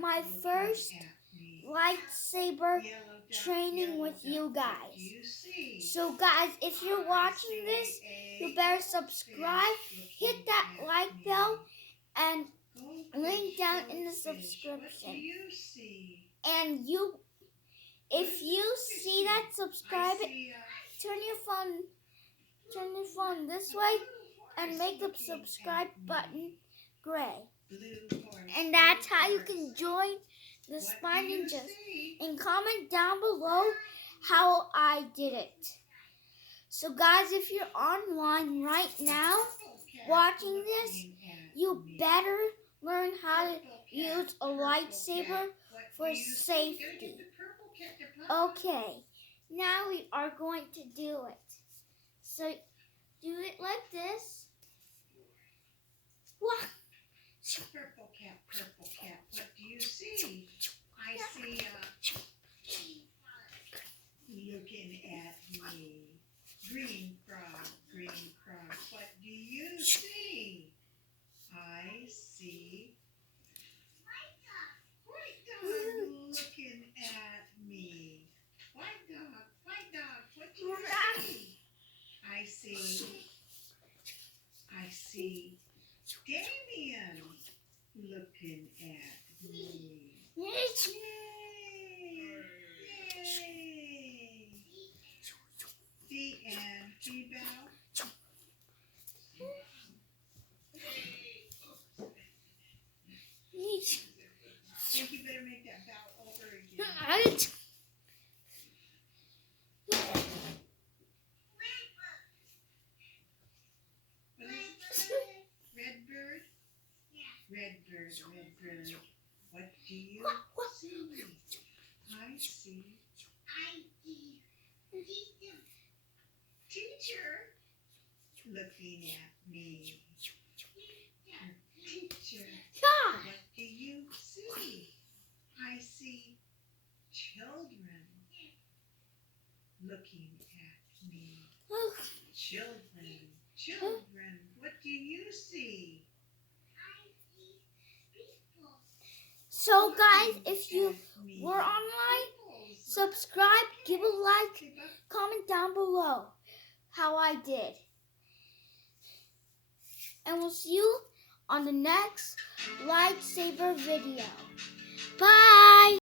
my first lightsaber training with you guys. So guys, if you're watching this, you better subscribe, hit that like bell, and link down in the subscription. And if you see that, subscribe it, turn your phone this way and make the subscribe button gray. And that's how you can join the Spy Ninjas. And comment down below how I did it. So guys, if you're online right now watching this, you better learn how to use a lightsaber for safety. Okay, now we are going to do it. So do it like this. What? Purple cat, what do you see? I see looking at me. Green frog, what do you see? I see white dog looking at me. White dog, what do you see? I see Damien looking at me. Yay! The end. He bow. I think you better make that bow over again. Redbird? Redbird. What do you see? I see teacher looking at me. Teacher, what do you see? I see children looking at me. Children, what do you see? I see people. So guys, if you were online, subscribe, give a like, comment down below how I did. And we'll see you on the next lightsaber video. Bye!